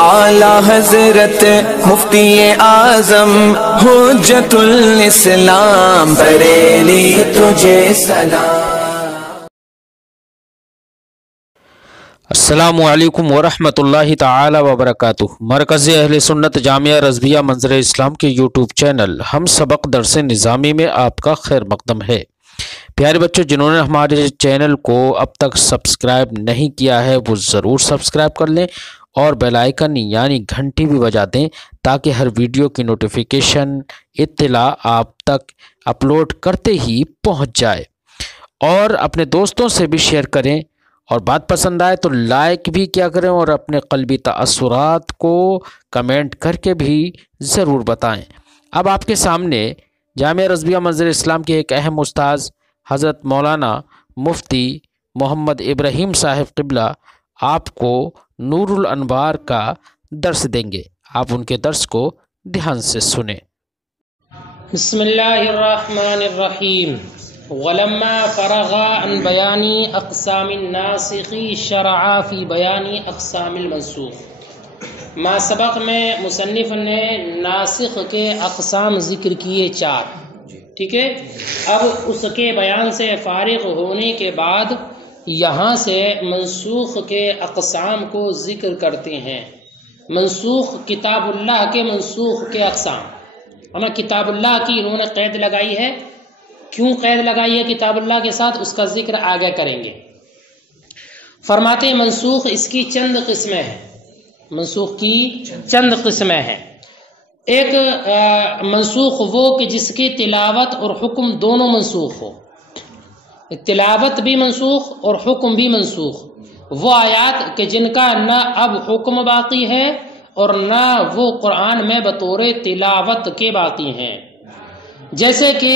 اعلی حضرت مفتی اعظم حجت الاسلام بریلی تجھے سلام۔ السلام علیکم ورحمۃ اللہ تعالی وبرکاتہ۔ مرکز اہل سنت جامعہ رضویہ منظر اسلام کے یوٹیوب چینل ہم سبق درس نظامی میں آپ کا خیر مقدم ہے۔ پیارے بچوں، جنہوں نے ہمارے چینل کو اب تک سبسکرائب نہیں کیا ہے وہ ضرور سبسکرائب کر لیں اور بیل آئیکن یعنی گھنٹی بھی بجا دیں تاکہ ہر ویڈیو کی نوٹیفیکیشن اطلاع آپ تک اپلوڈ کرتے ہی پہنچ جائے، اور اپنے دوستوں سے بھی شیئر کریں، اور بات پسند آئے تو لائک بھی کیا کریں، اور اپنے قلبی تاثرات کو کمنٹ کر کے بھی ضرور بتائیں۔ اب آپ کے سامنے جامعہ رضویہ منظر اسلام کے ایک اہم استاذ حضرت مولانا مفتی محمد ابراہیم صاحب قبلہ آپ کو نور الانوار کا درس دیں گے۔ آپ ان کے درس کو دھیان سے سنیں۔ بسم اللہ الرحمن الرحیم۔ ولما فرغ عن بیان اقسام الناسخ شرع فی بیان اقسام المنسوخ۔ ما سبق میں مصنف نے ناسخ کے اقسام ذکر کیے 4، ٹھیک ہے۔ اب اس کے بیان سے فارغ ہونے کے بعد یہاں سے منسوخ کے اقسام کو ذکر کرتے ہیں۔ منسوخ کتاب اللہ کے منسوخ کے اقسام، کتاب اللہ کی انہوں نے قید لگائی ہے۔ کیوں قید لگائی ہے کتاب اللہ کے ساتھ، اس کا ذکر آگے کریں گے۔ فرماتے ہیں منسوخ اس کی چند قسمیں ہیں، منسوخ کی چند قسمیں ہیں۔ ایک منسوخ وہ کہ جس کی تلاوت اور حکم دونوں منسوخ ہو، تلاوت بھی منسوخ اور حکم بھی منسوخ۔ وہ آیات کہ جن کا نہ اب حکم باقی ہے اور نہ وہ قرآن میں بطور تلاوت کے باقی ہیں، جیسے کہ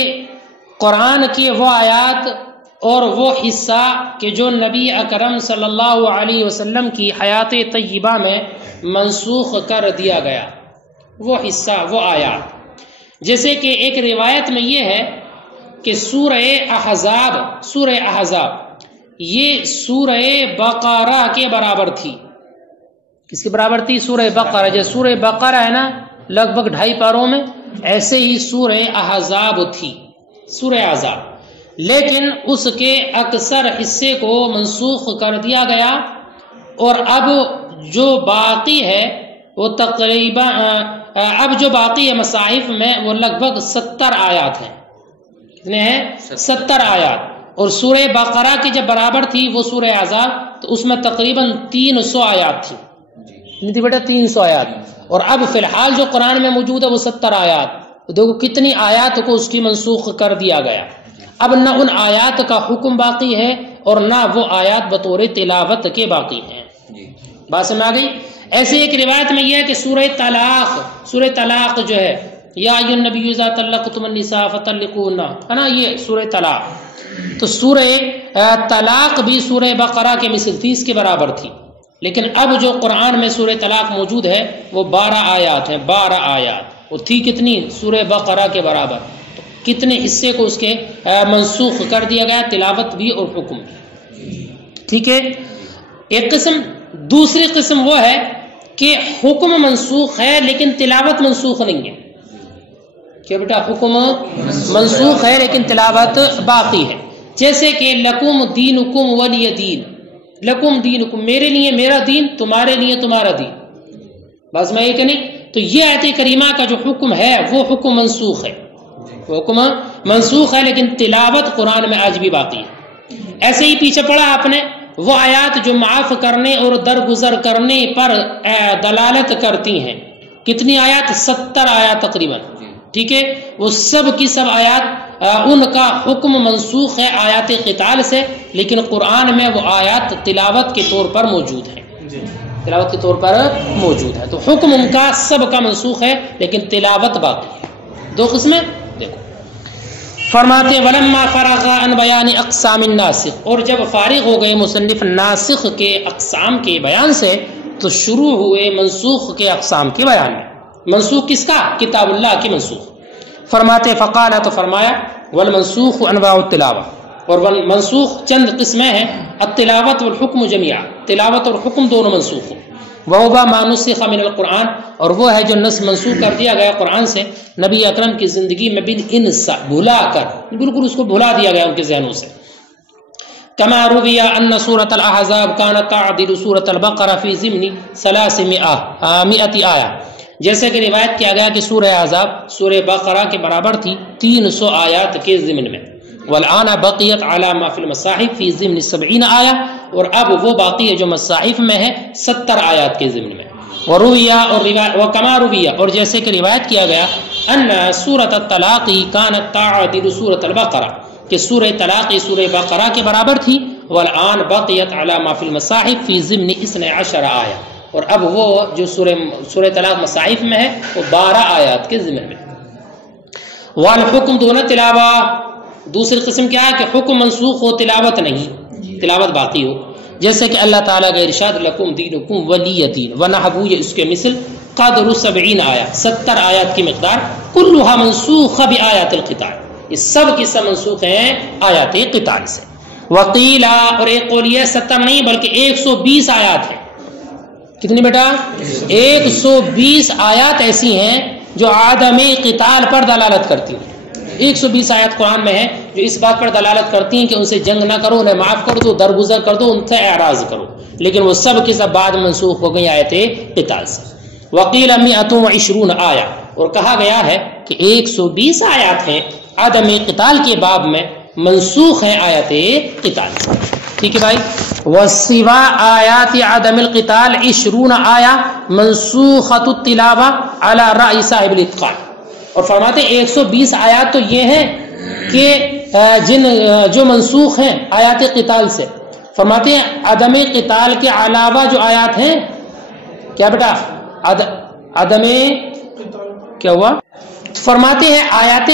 قرآن کی وہ آیات اور وہ حصہ کہ جو نبی اکرم صلی اللہ علیہ وسلم کی حیات طیبہ میں منسوخ کر دیا گیا، وہ حصہ وہ آیات۔ جیسے کہ ایک روایت میں یہ ہے کہ سورہ احزاب یہ سورہ بقرہ کے برابر تھی۔ کس کے برابر تھی؟ سورہ بقرہ۔ جیسے سورہ بقرہ ہے نا لگ بھگ 2.5 پاروں میں، ایسے ہی سورہ احزاب تھی، سورہ احزاب، لیکن اس کے اکثر حصے کو منسوخ کر دیا گیا، اور اب جو باقی ہے وہ تقریباً اب جو باقی ہے مصاحف میں وہ لگ بھگ 70 آیات ہیں۔ کتنے ہیں؟ 70 آیات۔ اور سورہ بقرہ کی جب برابر تھی وہ سورہ احزاب تو اس میں تقریباً 300 آیات تھی۔ کتنی تھی بیٹا؟ 300 آیات۔ اور اب فی الحال جو قرآن میں موجود ہے وہ 70 آیات۔ تو دیکھو کتنی آیات کو اس کی منسوخ کر دیا گیا۔ اب نہ ان آیات کا حکم باقی ہے اور نہ وہ آیات بطور تلاوت کے باقی ہیں۔ بات سمجھ آ گئی؟ ایسے ایک روایت میں یہ ہے کہ سورہ طلاق جو ہے، یا ایھا النبی اذا طلقتم النساء فطلقوهن، ہے نا، یہ سورہ طلاق۔ تو سورہ طلاق بھی سورہ بقرہ کے مثل تھی، اس کے برابر تھی، لیکن اب جو قرآن میں سورہ طلاق موجود ہے وہ 12 آیات ہیں، 12 آیات۔ وہ تھی کتنی؟ سورہ بقرہ کے برابر۔ تو کتنے حصے کو اس کے منسوخ کر دیا گیا، تلاوت بھی اور حکم بھی، ٹھیک ہے۔ ایک قسم۔ دوسری قسم وہ ہے کہ حکم منسوخ ہے لیکن تلاوت منسوخ نہیں ہے۔ کیا بیٹا؟ حکم منسوخ ہے لیکن تلاوت باقی ہے۔ جیسے کہ لکم دینکم ولی دین، لکم دینکم میرے لیے میرا دین، تمہارے لیے تمہارا دین۔ بس میں یہ کہ نہیں، تو یہ آیت کریمہ کا جو حکم ہے وہ حکم منسوخ ہے، وہ حکم منسوخ ہے لیکن تلاوت قرآن میں آج بھی باقی ہے۔ ایسے ہی پیچھے پڑا آپ نے وہ آیات جو معاف کرنے اور درگزر کرنے پر دلالت کرتی ہیں۔ کتنی آیات؟ 70 آیات تقریباً، ٹھیک ہے۔ وہ سب کی سب آیات ان کا حکم منسوخ ہے آیات قتال سے، لیکن قرآن میں وہ آیات تلاوت کے طور پر موجود ہیں، تلاوت کے طور پر موجود ہے۔ تو حکم ان کا سب کا منسوخ ہے لیکن تلاوت باقی ہے۔ 2 قسمیں دیکھو۔ فرماتے ولما فرغ عن بیان اقسام الناسخ، اور جب فارغ ہو گئے مصنف ناسخ کے اقسام کے بیان سے تو شروع ہوئے منسوخ کے اقسام کے بیان میں۔ منسوخ کس کا؟ کتاب اللہ کی منسوخ۔ فرماتے فقال، تو فرمایا والمنسوخ انواع التلاوہ، اور منسوخ چند قسمیں ہیں، التلاوت والحکم جمیعا، تلاوت اور حکم دونوں منسوخ ہو۔ وَهُوَ مَا نُسِخَ مِنَ الْقُرْآنِ، اور وہ ہے جو نسخ منسوخ کر دیا گیا قرآن سے نبی اکرم کی زندگی میں بالانسا، بھلا کر، بالکل اس کو بھلا دیا گیا ان کے ذہنوں سے. كما روي ان سورة الاحزاب كانت تعدل سورة البقرة في ضمن 300 آية، جیسے کہ روایت کیا گیا کہ سورہ احزاب سورہ بقرہ کے برابر تھی 300 آیات کے ضمن میں. والآن بقیت علی ما فی المصاحف فی ضمن 70 آیہ، اور اب وہ باقی ہے جو مصاحف میں ہے 70 آیات کے ضمن میں. ورویہ وکما رویہ، اور جیسے کہ روایت کیا گیا ان سورۃ الطلاق کانت تعدل سورۃ البقرہ، کہ سورہ طلاق سورہ بقرہ کے برابر تھی. والآن بقیت علی ما فی المصاحف فی ضمن 12 آیہ، اور اب وہ جو سورہ طلاق مصاحف میں ہے وہ 12 آیات کے ضمن میں. والحکم دون تلاوہ، دوسری قسم کیا ہے کہ حکم منسوخ ہو تلاوت نہیں، تلاوت باقی ہو. جیسے کہ اللہ تعالیٰ کا ارشاد لکم دینکم ولی دین، ونحو یہ اس کے مثل قدر 70 آیہ، 70 آیات کی مقدار، کلها منسوخ بآیات القتال، یہ سب کی سب منسوخ ہیں آیات قتال سے. وقیلا، اور ایک قول یہ 70 نہیں بلکہ 120 آیات ہیں. کتنی بیٹا؟ 120 آیات ایسی ہیں جو عدم قتال پر دلالت کرتی ہیں. 120 آیات قرآن میں ہیں جو اس بات پر دلالت کرتی ہیں کہ ان سے جنگ نہ کرو، انہیں معاف کر دو، درگزر کر دو، ان سے اعراض کرو، لیکن وہ سب کی سب بعد منسوخ ہو گئی آیت قتال سے. وقیل 120 آیہ، اور کہا گیا ہے کہ 120 آیات ہیں عدم قتال کے باب میں منسوخ ہیں آیت قتال سے. ٹھیک ہے بھائی. وسوا آیات عدم القتال 20 آیہ منسوخۃ التلاوہ علی رأی صاحب الاتقان، اور فرماتے ہیں 120 آیات تو یہ ہیں کہ جو منسوخ ہیں آیات قتال سے. فرماتے ہیں عدم قتال کے علاوہ جو آیات ہیں، کیا بیٹا؟ عدم کیا ہوا؟ فرماتے ہیں آیات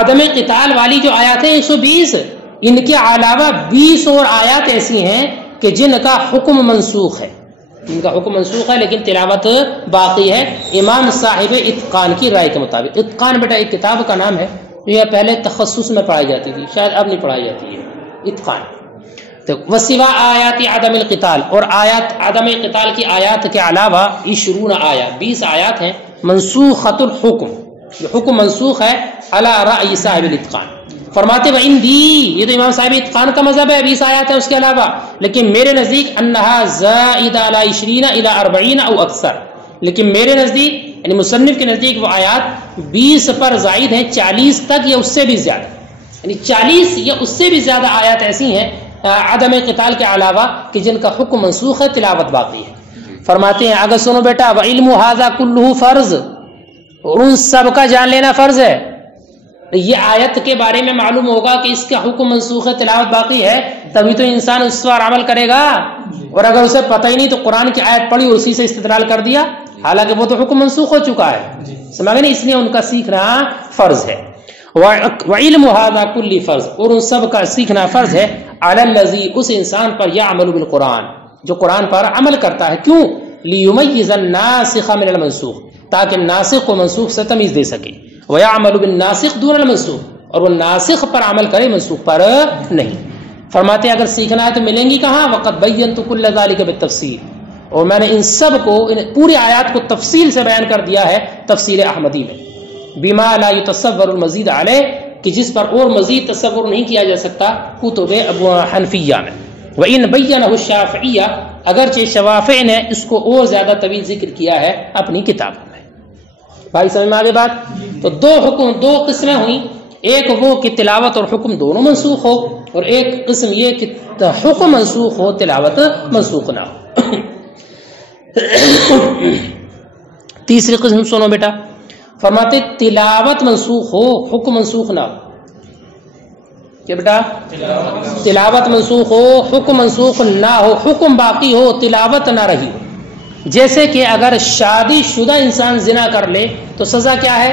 عدم قتال والی جو آیات ہیں 120، ان کے علاوہ 20 اور آیات ایسی ہیں کہ جن کا حکم منسوخ ہے، ان کا حکم منسوخ ہے لیکن تلاوت باقی ہے، امام صاحب اتقان کی رائے کے مطابق. اتقان بیٹا ایک کتاب کا نام ہے، یہ پہلے تخصص میں پڑھائی جاتی تھی، شاید اب نہیں پڑھائی جاتی ہے. اتقان. تو وسوا آیات عدم القتال، اور آیات عدم قتال کی آیات کے علاوہ 20 آیہ 20 آیات ہیں منسوخۃ الحکم، جو حکم منسوخ ہے علی رأی صاحب الاتقان. فرماتے ہیں عندی، یہ تو امام صاحب اتقان کا مذہب ہے، 20 آیات ہیں اس کے علاوہ، لیکن میرے نزدیک انہا زائدہ علی 20 الی 40 او اکثر، لیکن میرے نزدیک یعنی مصنف کے نزدیک وہ آیات 20 پر زائد ہیں، 40 تک یا اس سے بھی زیادہ، یعنی 40 یا اس سے بھی زیادہ آیات ایسی ہیں عدم قتال کے علاوہ کہ جن کا حکم منسوخ ہے، تلاوت باقی ہے. فرماتے ہیں اگر سنو بیٹا، وعلم ھذا کلہ فرض، اور ان سب کا جان لینا فرض ہے. یہ آیت کے بارے میں معلوم ہوگا کہ اس کا حکم منسوخ ہے، تلاوت باقی ہے، تبھی تو انسان اس پر عمل کرے گا. اور اگر اسے پتہ ہی نہیں تو قرآن کی آیت پڑھی اور اسی سے استدلال کر دیا، حالانکہ وہ تو حکم منسوخ ہو چکا ہے. سمجھ گئے نا؟ اس لیے ان کا سیکھنا فرض ہے. وعلم ھذا کل فرض، اور ان سب کا سیکھنا فرض ہے علی الذی، اس انسان پر یعمل بالقرآن، جو قرآن پر عمل کرتا ہے. کیوں؟ لیمیز الناسخ من المنسوخ، تاکہ ناسخ کو منسوخ سے تمیز دے سکے. وَيَعْمَلُ بِالنَّاسِخِ دُونَ الْمَنسُوخِ، اور وہ ناسخ پر عمل کرے، منسوخ پر نہیں. فرماتے ہیں اگر سیکھنا ہے تو ملیں گی کہاں؟ وَقَدْ بَيَّنْتُ كُلَّ ذَلِكَ بِالتَّفْصِيلِ، اور میں نے ان سب کو، ان پوری آیات کو تفصیل سے بیان کر دیا ہے تفسیر احمدی میں. بِمَا لَا يُتَصَوَّرُ الْمَزِيدَ عَلَيْهِ، کہ جس پر اور مزید تصور نہیں کیا جا سکتا کتب ابو حنفیہ میں. وَإِنْ بَيَّنَهُ الشَّافِعِيَّةُ، اگرچہ شوافع نے اس کو اور زیادہ طویل ذکر کیا ہے اپنی کتابوں میں. بھائی سمجھ میں آگے بات؟ تو دو قسمیں ہوئیں، ایک وہ کہ تلاوت اور حکم دونوں منسوخ ہو، اور ایک قسم یہ کہ حکم منسوخ ہو، تلاوت منسوخ نہ ہو. تیسری قسم سنو بیٹا، فرماتے تلاوت منسوخ ہو، حکم منسوخ نہ ہو. کیا بیٹا؟ تلاوت منسوخ ہو، حکم منسوخ نہ ہو، حکم باقی ہو، تلاوت نہ رہی ہو. جیسے کہ اگر شادی شدہ انسان زنا کر لے تو سزا کیا ہے؟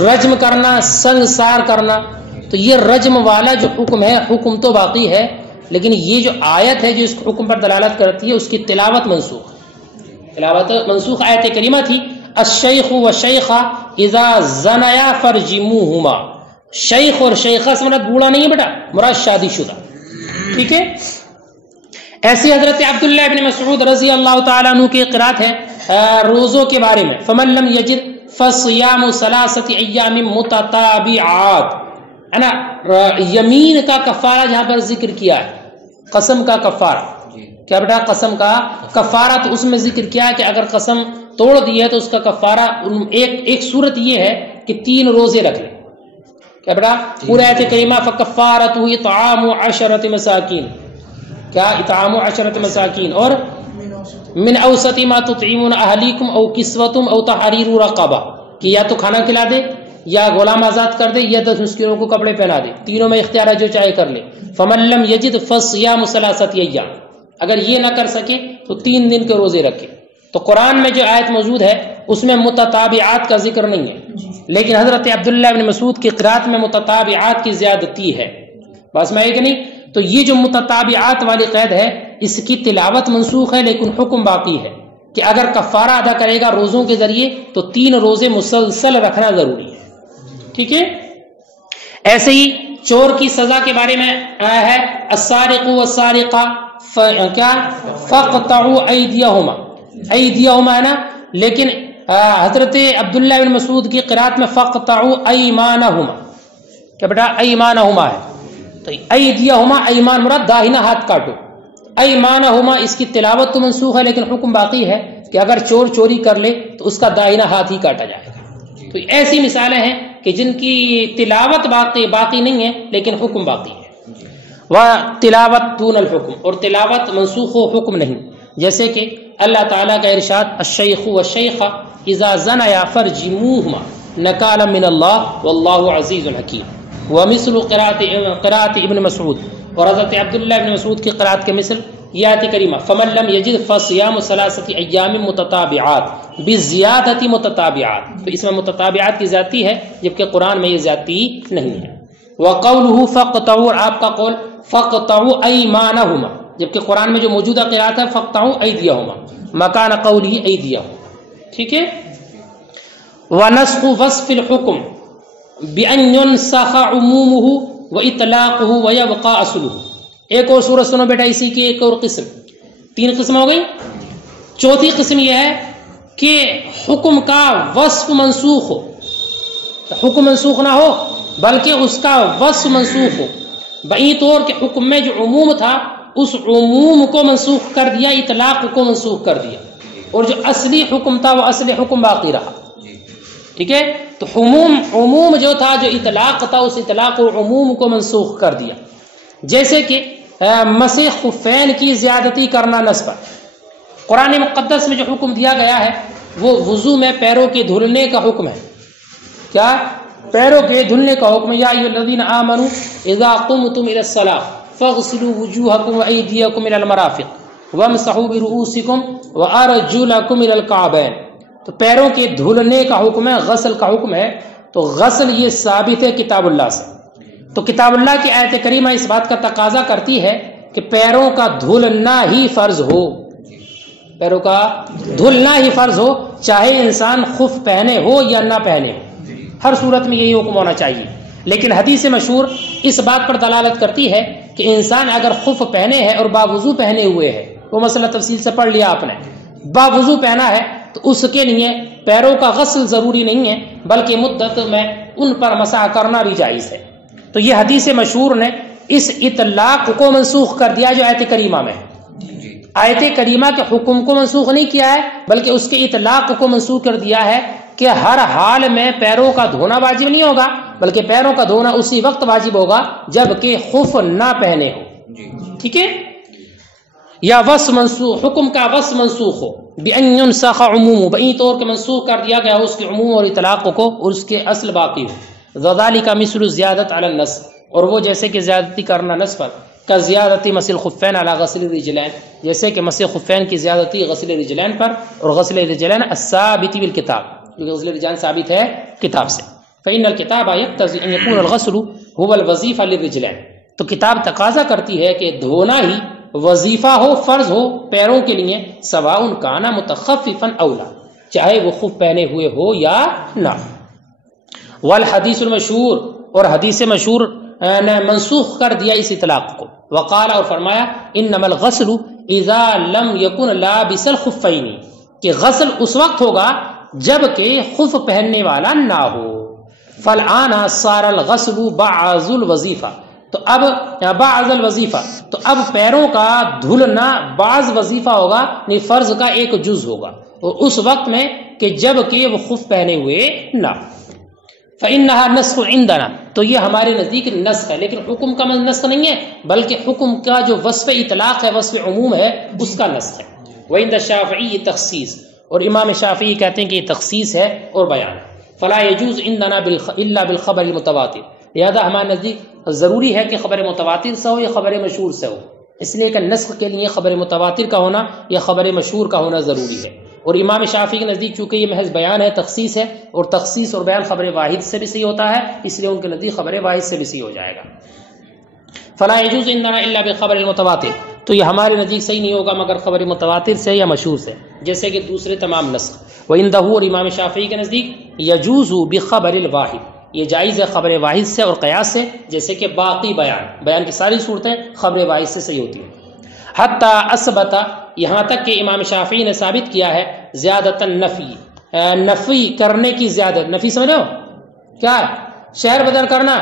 رجم کرنا، سنگسار کرنا. تو یہ رجم والا جو حکم ہے، حکم تو باقی ہے، لیکن یہ جو آیت ہے جو اس حکم پر دلالت کرتی ہے اس کی تلاوت منسوخ. تلاوت منسوخ آیت کریمہ تھی الشیخ والشیخہ اذا زنیا فرجموہما. شیخ اور شیخہ سے مراد بوڑھا نہیں ہے بیٹا، مراد شادی شدہ. ٹھیک ہے؟ ایسی حضرت عبداللہ ابن مسعود رضی اللہ تعالیٰ عنہ کی قرات ہے روزوں کے بارے میں، فمن لم یجد فصیام ثلاثۃ ایام متتابعات، ہے نا، یمین کا کفارہ جہاں پر ذکر کیا ہے، قسم کا کفارہ، کیا بیٹا قسم کا کفارہ، تو اس میں ذکر کیا ہے کہ اگر قسم توڑ دی ہے تو اس کا کفارہ ایک صورت یہ ہے کہ 3 روزے رکھ لے، کیا بیٹا پورا آیت کریمہ فکفارتہ اطعام 10 مساکین، کیا اطعام 10 مساکین، اور من اوسط ما تطعمون اہلیکم او کسوتم او تحریر رقبہ، کہ یا تو کھانا کھلا دے یا غلام آزاد کر دے یا 10 مسکینوں کو کپڑے پہنا دے، تینوں میں اختیار ہے، جو چاہے کر لے۔ فمن لم یجد فصیام 3 ایام، اگر یہ نہ کر سکے تو 3 دن کے روزے رکھے۔ تو قرآن میں جو آیت موجود ہے اس میں متتابعات کا ذکر نہیں ہے، لیکن حضرت عبداللہ بن مسعود کی قرات میں متتابعات کی زیادتی ہے، بس میں ایک نہیں۔ تو یہ جو متتابعات والی قید ہے اس کی تلاوت منسوخ ہے لیکن حکم باقی ہے کہ اگر کفارہ ادا کرے گا روزوں کے ذریعے تو 3 روزے مسلسل رکھنا ضروری ہے، ٹھیک ہے۔ ایسے ہی چور کی سزا کے بارے میں آیا ہے السارق والسارقہ کیا فقطعوا ایدیہما، ایدیہما ہے نا، لیکن حضرت عبداللہ بن مسعود کی قرات میں فقطعوا ایمانہما، کیا بیٹا ایمانہما ہے، تو ایدیہما ایمان مراد داہنا ہاتھ کاٹو، ایمانہما اس کی تلاوت تو منسوخ ہے لیکن حکم باقی ہے کہ اگر چور چوری کر لے تو اس کا داہنا ہاتھ ہی کاٹا جائے گا۔ تو ایسی مثالیں ہیں کہ جن کی تلاوت باقی نہیں ہے لیکن حکم باقی ہے، وَتِلَاوَتْ دُونَ الْحُكْمِ، اور تلاوت منسوخ و حکم نہیں، جیسے کہ اللہ تعالیٰ کا ارشاد الشیخ والشیخہ اذا زنیا فرجموہما نکالا من اللہ واللہ عزیز حکیم، ومثل قراءت ابن مسعود، اور حضرت عبداللہ ابن مسعود کی قرات کے مثل یہ آیت کریمہ فمن لم یجد فصیام 3 ایام متتابعات بزیادت متتابعات، تو اس میں متتابعات کی زیادتی ہے جبکہ قرآن میں یہ زیادتی نہیں ہے۔ وقولہ فقطعوا، آپ کا قول فقطعوا ایمانہما، جبکہ قرآن میں جو موجودہ قرات ہے فقطعوا ایدیہما مکان قولہ ایدیہما، ٹھیک ہے۔ ونسخ وصف الحکم بأن ينسخ عمومه وإطلاقه ويبقى اصله، ایک اور صورت سنو بیٹا اسی کی ایک اور قسم، 3 قسم ہو گئی۔ چوتھی قسم یہ ہے کہ حکم کا وصف منسوخ ہو، حکم منسوخ نہ ہو بلکہ اس کا وصف منسوخ ہو، بئی طور کہ حکم میں جو عموم تھا اس عموم کو منسوخ کر دیا، اطلاق کو منسوخ کر دیا، اور جو اصلی حکم تھا وہ اصلی حکم باقی رہا، ٹھیک ہے۔ تو عموم جو تھا، جو اطلاق تھا، اس اطلاق و عموم کو منسوخ کر دیا، جیسے کہ مسح خفین کی زیادتی کرنا نصب، قرآن مقدس میں جو حکم دیا گیا ہے وہ وضو میں پیروں کے دھلنے کا حکم ہے، کیا پیروں کے دھلنے کا حکم، یا ایھا الذین آمنوا اذا قمتم الى الصلاۃ فاغسلوا وجوہکم وایدیکم الى المرافق وامسحوا برؤوسکم وارجلکم الى الکعبین، تو پیروں کے دھلنے کا حکم ہے، غسل کا حکم ہے، تو غسل یہ ثابت ہے کتاب اللہ سے، تو کتاب اللہ کی آیت کریمہ اس بات کا تقاضا کرتی ہے کہ پیروں کا دھلنا ہی فرض ہو، پیروں کا دھلنا ہی فرض ہو، چاہے انسان خف پہنے ہو یا نہ پہنے ہو، ہر صورت میں یہی حکم ہونا چاہیے۔ لیکن حدیث مشہور اس بات پر دلالت کرتی ہے کہ انسان اگر خف پہنے ہے اور باوضو پہنے ہوئے ہے، وہ مسئلہ تفصیل سے پڑھ لیا آپ نے، باوضو پہنا ہے تو اس کے لیے پیروں کا غسل ضروری نہیں ہے بلکہ مدت میں ان پر مسح کرنا بھی جائز ہے۔ تو یہ حدیث مشہور نے اس اطلاق کو منسوخ کر دیا جو آیت کریمہ میں ہے، آیت کریمہ کے حکم کو منسوخ نہیں کیا ہے بلکہ اس کے اطلاق کو منسوخ کر دیا ہے کہ ہر حال میں پیروں کا دھونا واجب نہیں ہوگا بلکہ پیروں کا دھونا اسی وقت واجب ہوگا جب کہ خف نہ پہنے ہو، ٹھیک ہے۔ یا وصف منسوخ، حکم کا وصف منسوخ ہو، بأن ينسخ عموم، بئی طور کے منسوخ کر دیا گیا اس کے عموم اور اطلاق کو اور اس کے اصل باقی ہو، ذالک مثل زیادت علی النصب، اور وہ جیسے کہ زیادتی کرنا نصب پر، کا زیادتی مسح الخفین علی غسل الرجلین، جیسے کہ مسح خفین کی زیادتی غسل الرجلین پر، اور غسل الرجلین الثابت بالکتاب، کیونکہ غسل الرجلین ثابت ہے کتاب سے، فإن الکتاب یقتضی ان یکون الغسل هو الوظیفہ للرجلین، تو کتاب تقاضا کرتی ہے کہ دھونا ہی وظیفہ ہو، فرض ہو پیروں کے لیے، سواء کان متخففا او لا، چاہے وہ خف پہنے ہوئے ہو یا نہ۔ والحدیث المشہور، اور حدیث مشہور نے منسوخ کر دیا اس اطلاق کو، وقال، اور فرمایا انما الغسل اذا لم یکن لابس الخفین، کہ غسل اس وقت ہوگا جب کہ خف پہننے والا نہ ہو. فالآن صار الغسل بعض الوظیفہ، تو اب بعض الوظیفہ، تو اب پیروں کا دھلنا بعض وظیفہ ہوگا، یعنی فرض کا ایک جز ہوگا، اور اس وقت میں کہ جب کہ وہ خف پہنے ہوئے نہ. فإنها نسخ عندنا، تو یہ ہمارے نزدیک نسخ ہے، لیکن حکم کا نسخ نہیں ہے، بلکہ حکم کا جو وصف اطلاق ہے، وصف عموم ہے، اس کا نسخ ہے. وعند الشافعی تخصیص، اور امام شافعی کہتے ہیں کہ یہ تخصیص ہے اور بیان. فلا يجوز عندنا الا بالخبر المتواتر، لہذا ہمارے نزدیک ضروری ہے کہ خبر متواتر سے ہو یا خبر مشہور سے ہو، اس لیے کہ نسخ کے لیے خبر متواتر کا ہونا یا خبر مشہور کا ہونا ضروری ہے. اور امام شافعی کے نزدیک چونکہ یہ محض بیان ہے، تخصیص ہے، اور تخصیص اور بیان خبر واحد سے بھی صحیح ہوتا ہے، اس لیے ان کے نزدیک خبر واحد سے بھی صحیح ہو جائے گا. فلا يجوز عندنا الا بالخبر المتواتر، تو یہ ہمارے نزدیک صحیح نہیں ہوگا مگر خبر متواتر سے یا مشہور سے، جیسے کہ دوسرے تمام نسخ. وعنده، اور امام شافعی کے نزدیک یجوز بخبر الواحد، یہ جائز ہے خبر واحد سے اور قیاس سے، جیسے کہ باقی بیان کی ساری صورتیں خبر واحد سے صحیح ہوتی ہیں. حتی اثبت، یہاں تک کہ امام شافعی نے ثابت کیا ہے زیادت النفی، نفی کرنے کی زیادت. نفی سمجھ رہے ہو کیا ہے؟ شہر بدل کرنا.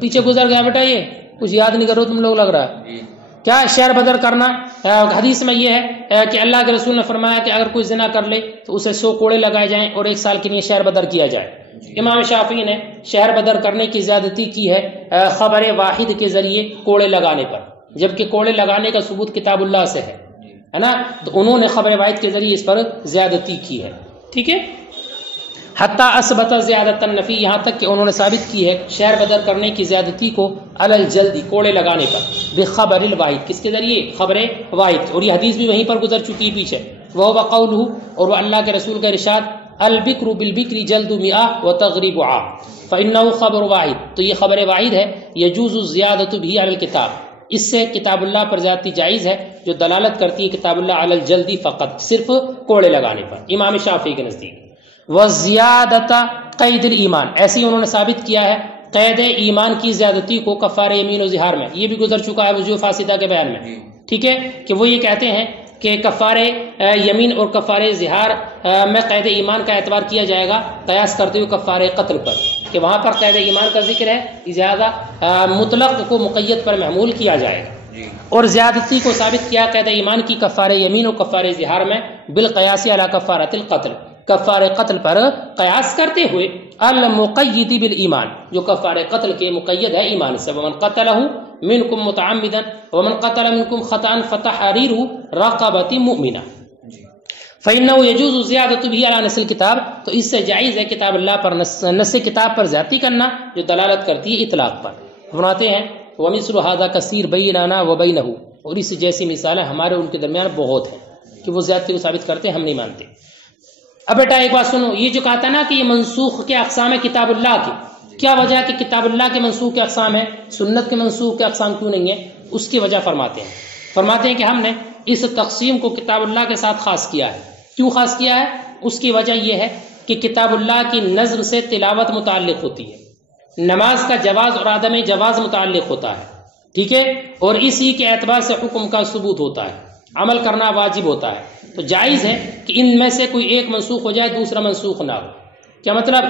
پیچھے گزر گیا بیٹا، یہ کچھ یاد نہیں کرو تم لوگ، لگ رہا ہے کیا ہے شہر بدر کرنا. حدیث میں یہ ہے کہ اللہ کے رسول نے فرمایا کہ اگر کوئی زنا کر لے تو اسے 100 کوڑے لگائے جائیں اور 1 سال کے لیے شہر بدر کیا جائے. امام شافعی نے شہر بدر کرنے کی زیادتی کی ہے خبر واحد کے ذریعے کوڑے لگانے پر، جبکہ کوڑے لگانے کا ثبوت کتاب اللہ سے ہے نا، تو انہوں نے خبر واحد کے ذریعے اس پر زیادتی کی ہے. ٹھیک ہے. حتیٰ اثبت زیادت النفی، یہاں تک کہ انہوں نے ثابت کی ہے شہر بدر کرنے کی زیادتی کو علی الجلدی، کوڑے لگانے پر، بخبر الواحد، کس کے ذریعے؟ خبر واحد. اور یہ حدیث بھی وہیں پر گزر چکی پیچھے. وہ قولہ، اور وہ اللہ کے رسول کا ارشاد، البکر بالبکر جلد 100 وتغریب عام، فانہ خبر واحد، تو یہ خبر واحد ہے. یجوز الزیادۃ بھی علی الکتاب، اس سے کتاب اللہ پر زیادتی جائز ہے، جو دلالت کرتی ہے کتاب اللہ علی الجلدی فقط، صرف کوڑے لگانے پر، امام شافعی کے نزدیک. وزیادت قید الایمان، ایسے ہی انہوں نے ثابت کیا ہے قید ایمان کی زیادتی کو کفارہ یمین و ظہار میں، یہ بھی گزر چکا ہے وجوہ فاسدہ کے بیان میں. ٹھیک ہے، کہ وہ یہ کہتے ہیں کہ کفارہ یمین اور کفارہ ظہار میں قید ایمان کا اعتبار کیا جائے گا قیاس کرتے ہوئے کفارہ قتل پر، کہ وہاں پر قید ایمان کا ذکر ہے، لہذا مطلق کو مقید پر محمول کیا جائے گا. اور زیادتی کو ثابت کیا قید ایمان کی کفارہ یمین اور کفارہ ظہار میں بالقیاس علی کفارۃ القتل، کفار قتل پر قیاس کرتے ہوئے، المقید بالایمان، جو کفار قتل کے مقید ہے ایمان سے. ومن قتلہ منکم متعمدا ومن قتل منکم خطأ فتحریر رقبۃ مؤمنہ، فإنہ یجوز زیادۃ بھی علی نص الکتاب، تو اس سے جائز ہے کتاب اللہ پر نص کتاب پر زیادتی کرنا جو دلالت کرتی ہے اطلاق پر. فرماتے ہیں ومثل ھذا کثیر بیننا وبینہ، اور اس جیسی مثالیں ہمارے ان کے درمیان بہت ہیں کہ وہ زیادتی کو ثابت کرتے ہیں، ہم نہیں مانتے. اب بیٹا ایک بات سنو، یہ جو کہا تھا نا کہ یہ منسوخ کے اقسام ہے کتاب اللہ کی، کیا وجہ ہے کہ کتاب اللہ کے منسوخ کے اقسام ہے، سنت کے منسوخ کے اقسام کیوں نہیں ہے؟ اس کی وجہ فرماتے ہیں کہ ہم نے اس تقسیم کو کتاب اللہ کے ساتھ خاص کیا ہے. کیوں خاص کیا ہے؟ اس کی وجہ یہ ہے کہ کتاب اللہ کی نظر سے تلاوت متعلق ہوتی ہے، نماز کا جواز اور عدم جواز متعلق ہوتا ہے. ٹھیک ہے، اور اسی کے اعتبار سے حکم کا ثبوت ہوتا ہے، عمل کرنا واجب ہوتا ہے. تو جائز ہے کہ ان میں سے کوئی ایک منسوخ ہو جائے دوسرا منسوخ نہ ہو. کیا مطلب؟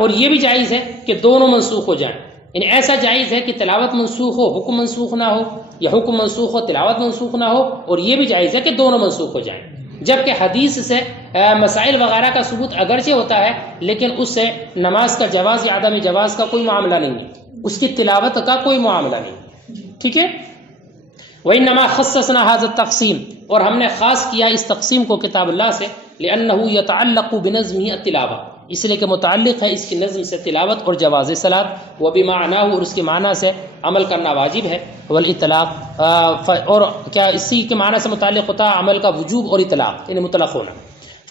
اور یہ بھی جائز ہے کہ دونوں منسوخ ہو جائیں، یعنی ایسا جائز ہے کہ تلاوت منسوخ ہو حکم منسوخ نہ ہو، یا حکم منسوخ ہو تلاوت منسوخ نہ ہو، اور یہ بھی جائز ہے کہ دونوں منسوخ ہو جائیں. جبکہ حدیث سے مسائل وغیرہ کا ثبوت اگرچہ ہوتا ہے، لیکن اس سے نماز کا جواز یا عدم جواز کا کوئی معاملہ نہیں ہے، اس کی تلاوت کا کوئی معاملہ نہیں. ٹھیک ہے. وَإِنَّمَا خَصَّصْنَا هَذَا التَّقْسِيمَ، اور ہم نے خاص کیا اس تقسیم کو کتاب اللہ سے، لِأَنَّهُ يَتَعَلَّقُ بِنَظْمِهِ التِّلَاوَةِ، اس لیے کہ متعلق ہے اس کی نظم سے تلاوت اور جواز صلاۃ، وَبِمَعْنَاهُ، اور اس کے معنی سے عمل کرنا واجب ہے، وَالْإِطْلَاقُ، اور کیا اسی کے معنی سے متعلق ہوتا ہے عمل کا وجوب اور اطلاق، یعنی مطلق ہونا.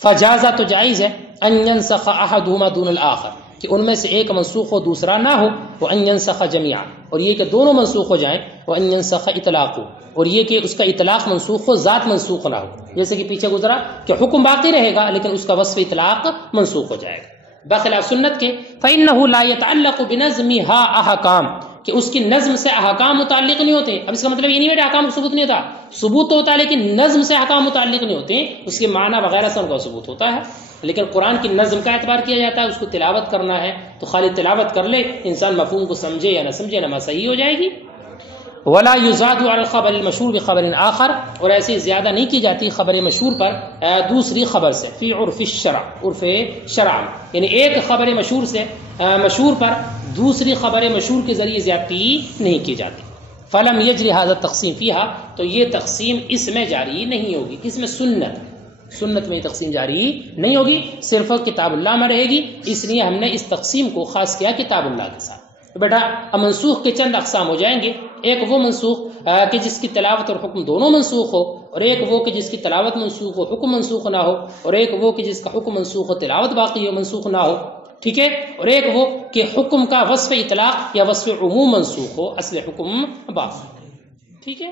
فَجَازَ، تو جائز ہے، أَن يَنسَخَ أَحَدُهُمَا دُونَ الْآخَرِ، کہ ان میں سے ایک منسوخ ہو دوسرا نہ ہو، وَأَن يَنسَخَ جَمِيعًا، اور یہ کہ دونوں منسوخ ہو جائیں، وَأَن يَنسَخَ اطلاقُ، اور یہ کہ اس کا اطلاق منسوخ ہو ذات منسوخ نہ ہو، جیسے کہ پیچھے گزرا کہ حکم باقی رہے گا لیکن اس کا وصف اطلاق منسوخ ہو جائے گا. بخلاف سنت کے، فإنه لا يتعلق بنظمها احکام، کہ اس کی نظم سے احکام متعلق نہیں ہوتے. اب اس کا مطلب یہ نہیں ہے کہ احکام کا ثبوت نہیں ہوتا، ثبوت تو ہوتا ہے لیکن نظم سے احکام متعلق نہیں ہوتے، اس کے معنی وغیرہ سے ان کا ثبوت ہوتا ہے. لیکن قرآن کی نظم کا اعتبار کیا جاتا ہے، اس کو تلاوت کرنا ہے تو خالی تلاوت کر لے، انسان مفہوم کو سمجھے یا نہ سمجھے نماز صحیح ہو جائے گی. ولا یزاد علی الخبر المشہور بخبر آخر، اور ایسے زیادہ نہیں کی جاتی خبر مشہور پر دوسری خبر سے، فی عرف الشرع، عرف شرع، یعنی ایک خبر مشہور سے مشہور پر دوسری خبر مشہور کے ذریعے زیادتی نہیں کی جاتی. فلم یجری ھذا التقسیم فیہا، تو یہ تقسیم اس میں جاری نہیں ہوگی. کس میں؟ سنت میں یہ تقسیم جاری نہیں ہوگی، صرف کتاب اللہ میں رہے گی. اس لیے ہم نے اس تقسیم کو خاص کیا کتاب اللہ کے ساتھ. بیٹا اب منسوخ کے چند اقسام ہو جائیں گے. ایک وہ منسوخ کہ جس کی تلاوت اور حکم دونوں منسوخ ہو، اور ایک وہ کہ جس کی تلاوت منسوخ ہو حکم منسوخ نہ ہو، اور ایک وہ کہ جس کا حکم منسوخ ہو تلاوت باقی ہو منسوخ نہ ہو. ٹھیک ہے، اور ایک وہ کہ حکم کا وصف اطلاق یا وصف عموم منسوخ ہو، اصل حکم باقی. ٹھیک ہے.